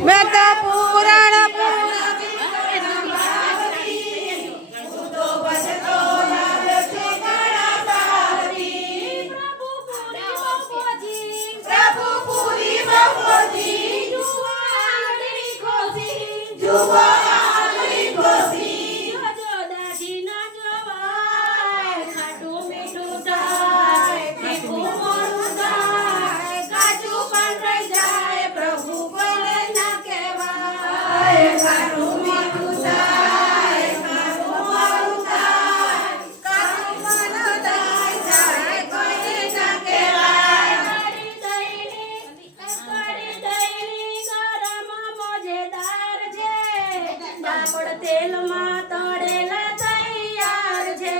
मैं तो पुराण तेल में तड़ेला तैयार छे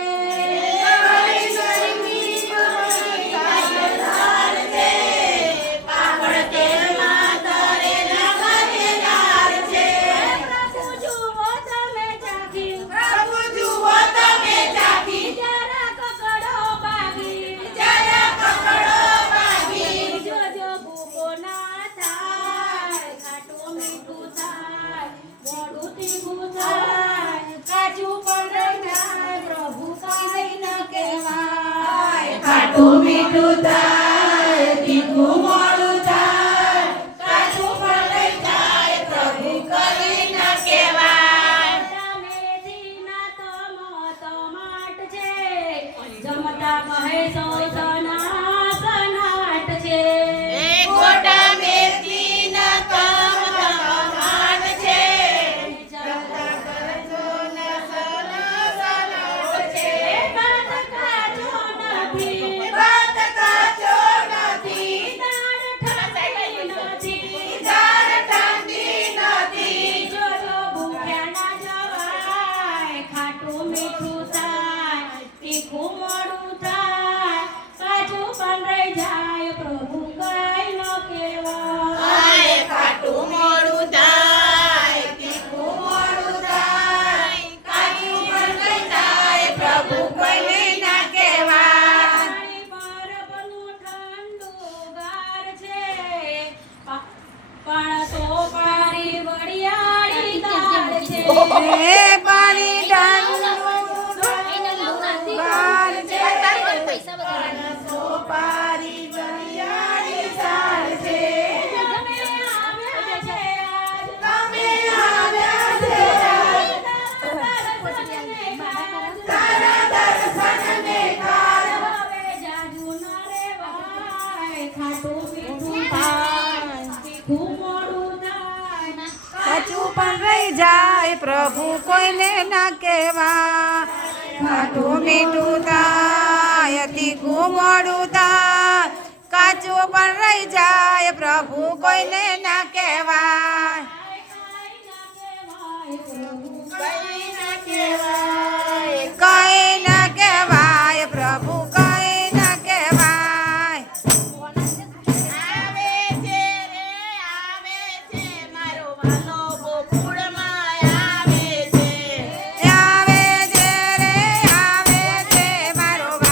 पापड़ तेल में तड़ेला मजेदार छे प्रभु जुओ तमे चाखी जरा ककड़ो बागी जोजो भूको ना थाय खाटू मीठू थाय मोडू तीखू थाय काचू पण रही प्रभु काई न कहेवाय खाटू मीठू थाय तीखू मोडू थाय काचू पण रही जाय प्रभु काई न कहेवाय मेथी ना टमाट छे जमता कहे सो सना सनाट छे गोटा मेथी ना टमाट छे जमता कहे सो ना सना सनाट छे बात काचो નથી દાળ ઠંડી નથી જોજો ભૂખ્યા ના જવાય ખાટું મીઠું થાય તીખું મોડું થાય કાચું પણ રહી જાય પ્રભુ કઈ ન કહેવાય ખાટું મોડું થાય તીખું મોડું થાય કાચું પણ રહી જાય પ્રભુ કઈ ન કહેવાય બરફનું ઠંડુ ગાર છે પણ સોપારી વડિયાળી દાળ છે પાણી સોપારી વડિયાળી દાળ છે તમે આવ્યા છે તારા દર્શનને કાળ હવે જાજુ ન રેવાય ખાટું મીઠું થાય તીખું મોડું થાય કાચું પણ રહી જાય પ્રભુ કોઈને ના કહેવાય ખાટું મીઠું થાય તીખું મોડું થાય કાચું પણ રહી જાય પ્રભુ કોઈને ના કહેવાય પ્રભુ કઈ ના કહેવાય